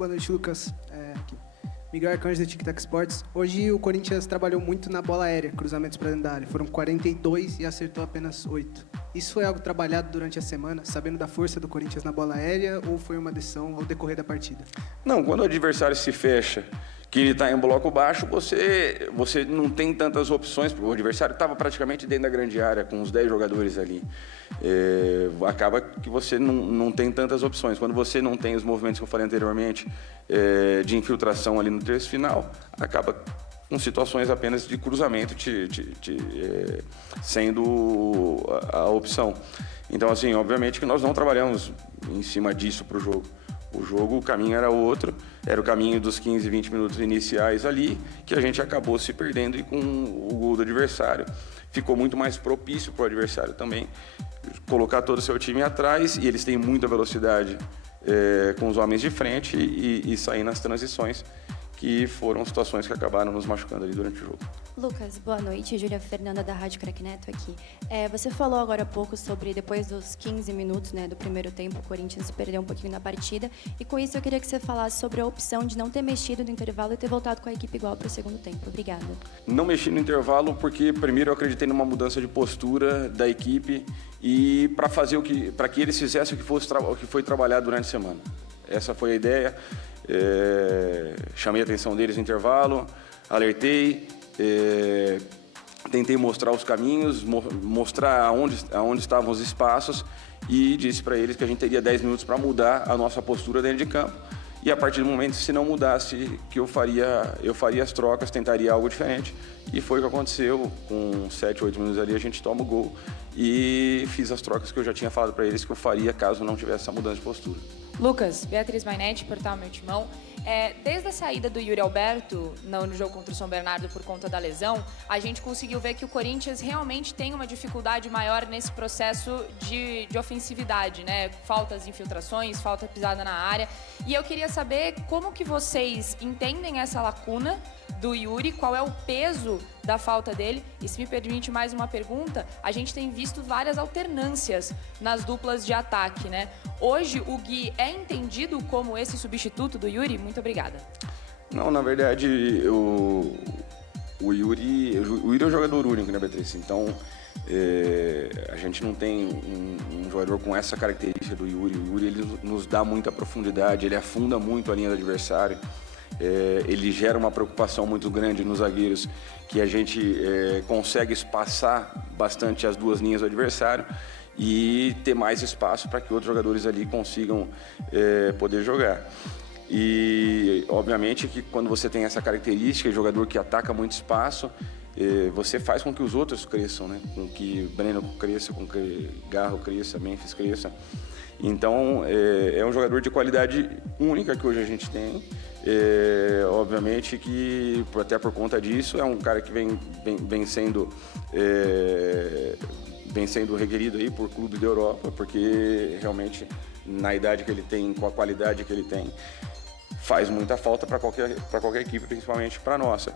Boa noite, Lucas. Aqui. Miguel Arcanjo, da Tic Tac Sports. Hoje o Corinthians trabalhou muito na bola aérea, cruzamentos para dentro da área. Foram 42 e acertou apenas 8. Isso foi algo trabalhado durante a semana, sabendo da força do Corinthians na bola aérea, ou foi uma decisão ao decorrer da partida? Não, quando o adversário se fecha, que ele está em bloco baixo, você não tem tantas opções, porque o adversário estava praticamente dentro da grande área, com os 10 jogadores ali. Acaba que você não tem tantas opções. Quando você não tem os movimentos que eu falei anteriormente, de infiltração ali no terço final, acaba com situações apenas de cruzamento sendo a opção. Então, assim, obviamente que nós não trabalhamos em cima disso para o jogo. O caminho era outro, era o caminho dos 15, 20 minutos iniciais ali, que a gente acabou se perdendo e com o gol do adversário ficou muito mais propício para o adversário também colocar todo o seu time atrás, e eles têm muita velocidade com os homens de frente e sair nas transições, que foram situações que acabaram nos machucando ali durante o jogo. Lucas, boa noite. Júlia Fernanda, da Rádio Crack Neto aqui. Você falou agora há pouco sobre, depois dos 15 minutos do primeiro tempo, o Corinthians se perdeu um pouquinho na partida. E com isso eu queria que você falasse sobre a opção de não ter mexido no intervalo e ter voltado com a equipe igual para o segundo tempo. Obrigada. Não mexi no intervalo porque, primeiro, eu acreditei numa mudança de postura da equipe e para que eles fizessem o que foi trabalhado durante a semana. Essa foi a ideia. Chamei a atenção deles no intervalo, alertei, tentei mostrar os caminhos, mostrar aonde estavam os espaços e disse para eles que a gente teria 10 minutos para mudar a nossa postura dentro de campo. E a partir do momento, se não mudasse, que eu faria as trocas, tentaria algo diferente. E foi o que aconteceu. Com 7, 8 minutos ali, a gente toma o gol e fiz as trocas que eu já tinha falado para eles que eu faria caso não tivesse essa mudança de postura. Lucas, Beatriz Mainetti, Portal Meu Timão. Desde a saída do Yuri Alberto no jogo contra o São Bernardo por conta da lesão, a gente conseguiu ver que o Corinthians realmente tem uma dificuldade maior nesse processo de ofensividade, né? Faltas infiltrações, falta pisada na área. E eu queria saber como que vocês entendem essa lacuna do Yuri, qual é o peso da falta dele. E se me permite mais uma pergunta, a gente tem visto várias alternâncias nas duplas de ataque, né? Hoje o Gui é entendido como esse substituto do Yuri? Muito obrigada. Não, na verdade, o Yuri é um jogador único, né, Beatriz? Então, a gente não tem um jogador com essa característica do Yuri. O Yuri ele nos dá muita profundidade, ele afunda muito a linha do adversário. Ele gera uma preocupação muito grande nos zagueiros, que a gente consegue espaçar bastante as duas linhas do adversário e ter mais espaço para que outros jogadores ali consigam poder jogar. E, obviamente, que quando você tem essa característica, jogador que ataca muito espaço, você faz com que os outros cresçam, né? Com que Breno cresça, com que Garro cresça, Memphis cresça. Então, é um jogador de qualidade única que hoje a gente tem. Obviamente que, até por conta disso, é um cara que vem sendo requerido aí por clubes da Europa, porque realmente, na idade que ele tem, com a qualidade que ele tem, faz muita falta para qualquer equipe, principalmente para a nossa.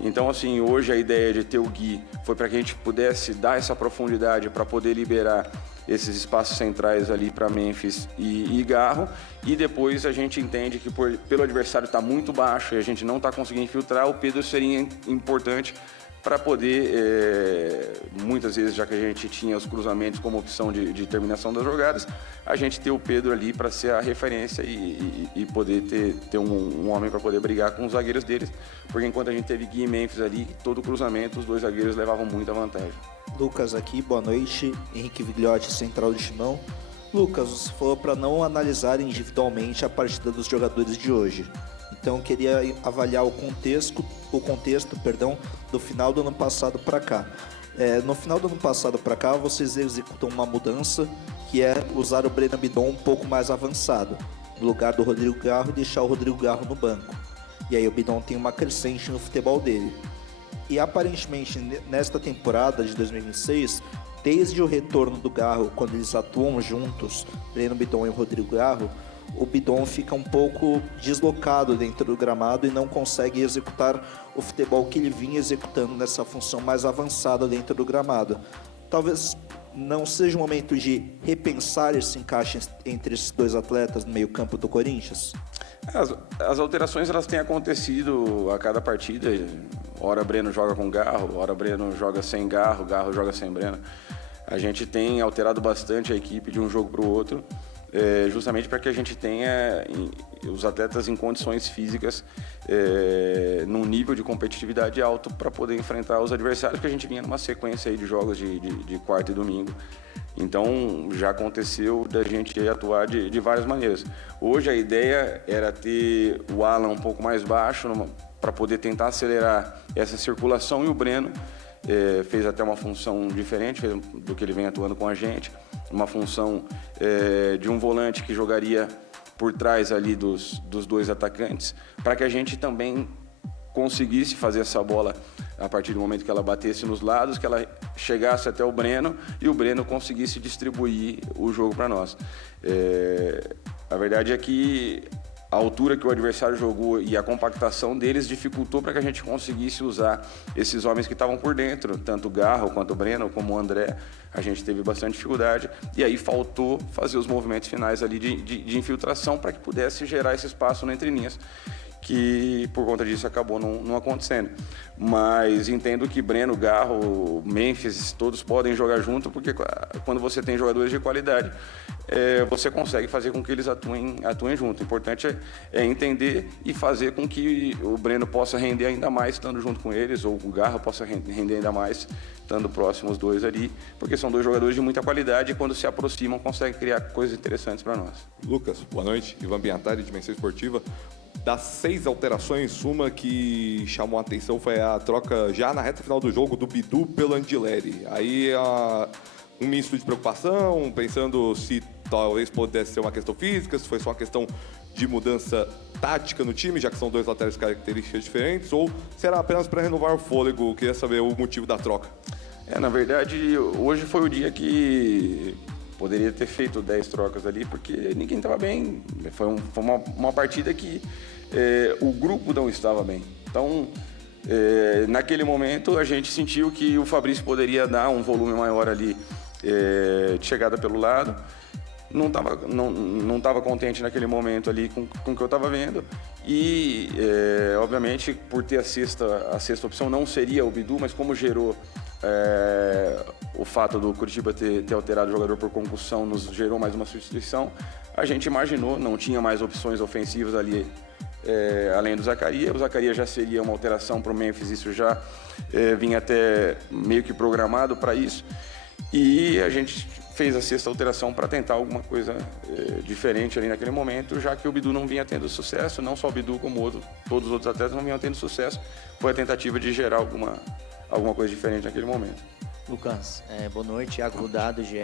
Então, assim, hoje a ideia de ter o Gui foi para que a gente pudesse dar essa profundidade para poder liberar esses espaços centrais ali para Memphis e Garro, e depois a gente entende que pelo adversário estar muito baixo e a gente não está conseguindo infiltrar, o Pedro seria importante para poder, muitas vezes, já que a gente tinha os cruzamentos como opção de terminação das jogadas, a gente ter o Pedro ali para ser a referência e poder ter um homem para poder brigar com os zagueiros deles, porque enquanto a gente teve Gui e Memphis ali, todo cruzamento, os dois zagueiros levavam muita vantagem. Lucas aqui, boa noite. Henrique Vigliotti, Central de Timão. Lucas, você falou para não analisar individualmente a partida dos jogadores de hoje. Então eu queria avaliar o contexto, do final do ano passado para cá. No final do ano passado para cá, vocês executam uma mudança, que é usar o Breno Bidon um pouco mais avançado, no lugar do Rodrigo Garro, e deixar o Rodrigo Garro no banco. E aí o Bidon tem uma crescente no futebol dele. E aparentemente, nesta temporada de 2026, desde o retorno do Garro, quando eles atuam juntos, Breno Bidon e o Rodrigo Garro, o Bidon fica um pouco deslocado dentro do gramado e não consegue executar o futebol que ele vinha executando nessa função mais avançada dentro do gramado. Talvez não seja um momento de repensar esse encaixe entre esses dois atletas no meio-campo do Corinthians? As alterações elas têm acontecido a cada partida. Hora Breno joga com Garro, hora Breno joga sem Garro, Garro joga sem Breno. A gente tem alterado bastante a equipe de um jogo para o outro, justamente para que a gente tenha os atletas em condições físicas, num nível de competitividade alto para poder enfrentar os adversários, que a gente vinha numa sequência aí de jogos de quarta e domingo. Então, já aconteceu da gente atuar de várias maneiras. Hoje a ideia era ter o Alan um pouco mais baixo, para poder tentar acelerar essa circulação, e o Breno fez até uma função diferente do que ele vem atuando com a gente, uma função de um volante que jogaria por trás ali dos dois atacantes, para que a gente também conseguisse fazer essa bola a partir do momento que ela batesse nos lados, que ela chegasse até o Breno e o Breno conseguisse distribuir o jogo para nós. A verdade é que a altura que o adversário jogou e a compactação deles dificultou para que a gente conseguisse usar esses homens que estavam por dentro, tanto o Garro quanto o Breno, como o André. A gente teve bastante dificuldade e aí faltou fazer os movimentos finais ali de infiltração para que pudesse gerar esse espaço entre linhas, que por conta disso acabou não acontecendo. Mas entendo que Breno, Garro, Memphis, todos podem jogar junto, porque quando você tem jogadores de qualidade, você consegue fazer com que eles atuem junto. O importante é entender e fazer com que o Breno possa render ainda mais estando junto com eles, ou o Garro possa render ainda mais estando próximo os dois ali, porque são dois jogadores de muita qualidade e quando se aproximam conseguem criar coisas interessantes para nós. Lucas, boa noite. Ivan Biantari, Dimensão Esportiva. Das 6 alterações, uma que chamou a atenção foi a troca já na reta final do jogo do Bidu pelo Andileri. Aí um misto de preocupação, pensando se talvez pudesse ser uma questão física, se foi só uma questão de mudança tática no time, já que são dois laterais de características diferentes, ou se era apenas para renovar o fôlego. Eu queria saber o motivo da troca. Na verdade, hoje foi o dia que poderia ter feito 10 trocas ali, porque ninguém estava bem. Foi uma partida que o grupo não estava bem. Então, naquele momento, a gente sentiu que o Fabrício poderia dar um volume maior ali de chegada pelo lado. Não estava contente naquele momento ali com o que eu estava vendo. E, obviamente, por ter a sexta opção, não seria o Bidu, mas como gerou o fato do Curitiba ter alterado o jogador por concussão, nos gerou mais uma substituição. A gente imaginou, não tinha mais opções ofensivas ali, além do Zacarias. O Zacarias já seria uma alteração para o Memphis, isso já vinha até meio que programado para isso. E a gente fez a sexta alteração para tentar alguma coisa diferente ali naquele momento, já que o Bidu não vinha tendo sucesso, não só o Bidu como todos os outros atletas não vinham tendo sucesso. Foi a tentativa de gerar alguma coisa diferente naquele momento. Lucas, boa noite, Thiago Rudá, do GE.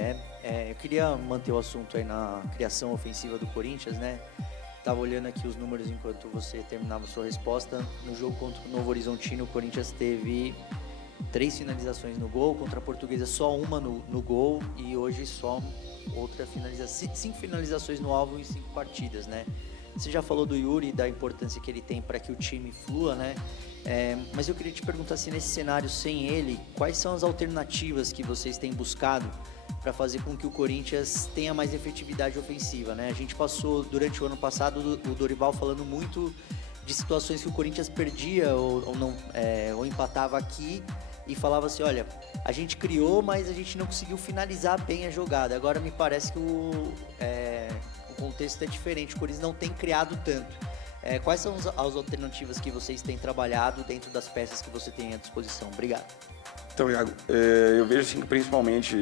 Eu queria manter o assunto aí na criação ofensiva do Corinthians, né? Estava olhando aqui os números enquanto você terminava a sua resposta. No jogo contra o Novo Horizontino, o Corinthians teve 3 finalizações no gol, contra a Portuguesa só uma no gol e hoje só outra finalização, 5 finalizações no alvo em 5 partidas, né? Você já falou do Yuri, da importância que ele tem para que o time flua, né? Mas eu queria te perguntar se nesse cenário sem ele, quais são as alternativas que vocês têm buscado para fazer com que o Corinthians tenha mais efetividade ofensiva, né? A gente passou durante o ano passado o Dorival falando muito de situações que o Corinthians perdia ou empatava aqui e falava assim, olha, a gente criou, mas a gente não conseguiu finalizar bem a jogada. Agora me parece que o contexto é diferente, o Corinthians não tem criado tanto. Quais são as alternativas que vocês têm trabalhado dentro das peças que você tem à disposição? Obrigado. Então, Iago, eu vejo assim, que principalmente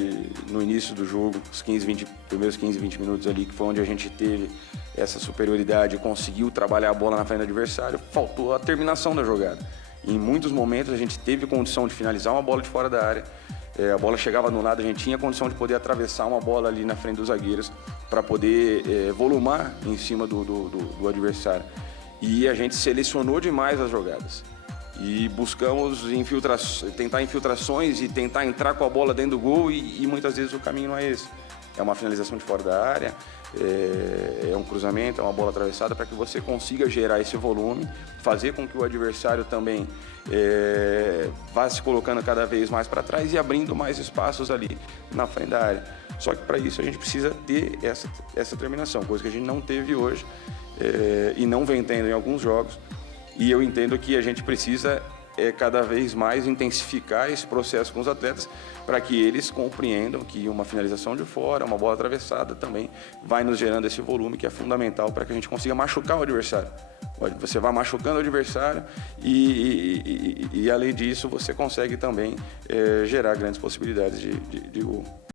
no início do jogo, os primeiros 15, 20 minutos ali, que foi onde a gente teve essa superioridade, conseguiu trabalhar a bola na frente do adversário, faltou a terminação da jogada. Em muitos momentos a gente teve condição de finalizar uma bola de fora da área, a bola chegava no lado, a gente tinha condição de poder atravessar uma bola ali na frente dos zagueiros para poder volumar em cima do adversário. E a gente selecionou demais as jogadas. E buscamos tentar infiltrações e tentar entrar com a bola dentro do gol e muitas vezes o caminho não é esse. é uma finalização de fora da área, é um cruzamento, é uma bola atravessada, para que você consiga gerar esse volume, fazer com que o adversário também vá se colocando cada vez mais para trás e abrindo mais espaços ali na frente da área. Só que para isso a gente precisa ter essa terminação, coisa que a gente não teve hoje e não vem tendo em alguns jogos. E eu entendo que a gente precisa cada vez mais intensificar esse processo com os atletas para que eles compreendam que uma finalização de fora, uma bola atravessada também vai nos gerando esse volume que é fundamental para que a gente consiga machucar o adversário. Você vai machucando o adversário e além disso, você consegue também gerar grandes possibilidades de gol.